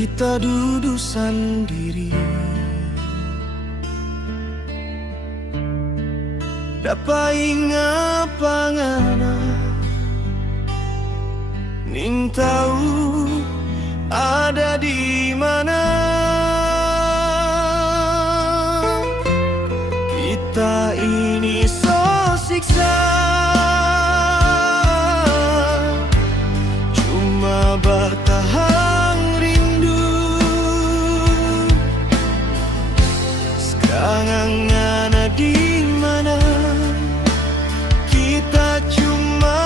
kita duduk sendiri. Dapat ingat pangana ning tahu ada di mana. Kita ini so siksa, cuma bertahan rindu. Sekarang ada di mana? Kita cuma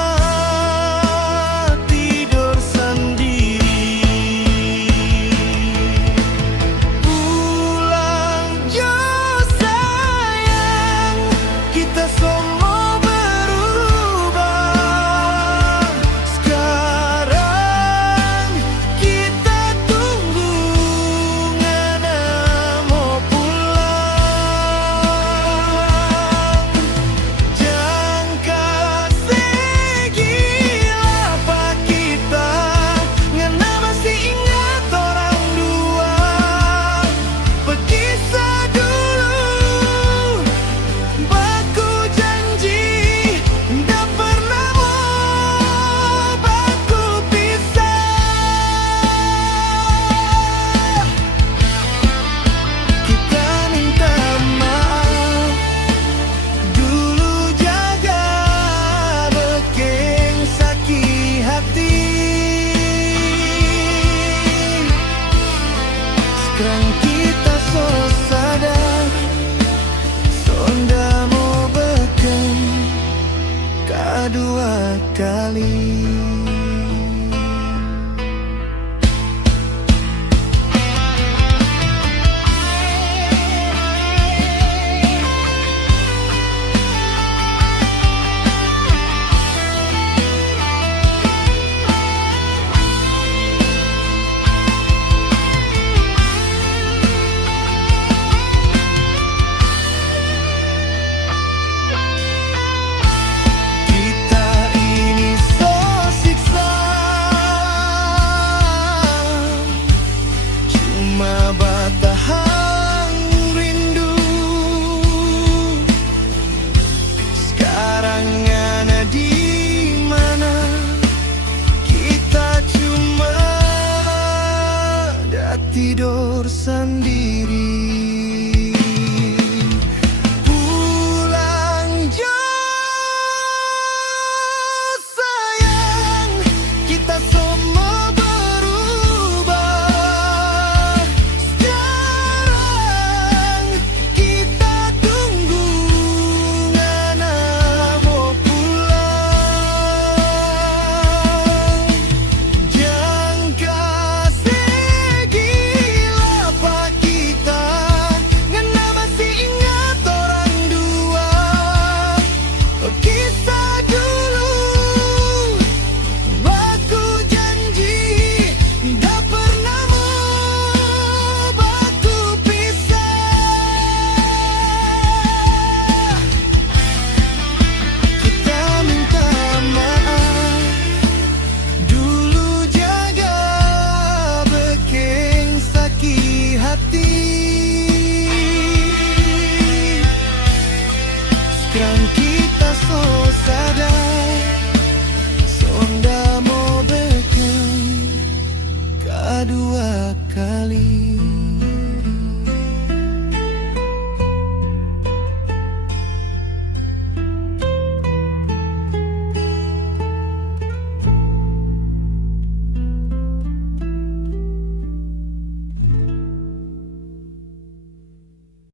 tidur sendiri. Pulang jo sayang, kita semua berubah. Sekarang kita tunggu ngana mau pulang. Jangka segila apa kita ngana masih ingat orang dua. Berkisah dulu, baku janji nggak pernah mau baku pisah. Kita minta maaf dulu, jaga bekeng sakit hati. Sekarang kita so sadar, sonda mau beken kedua kali.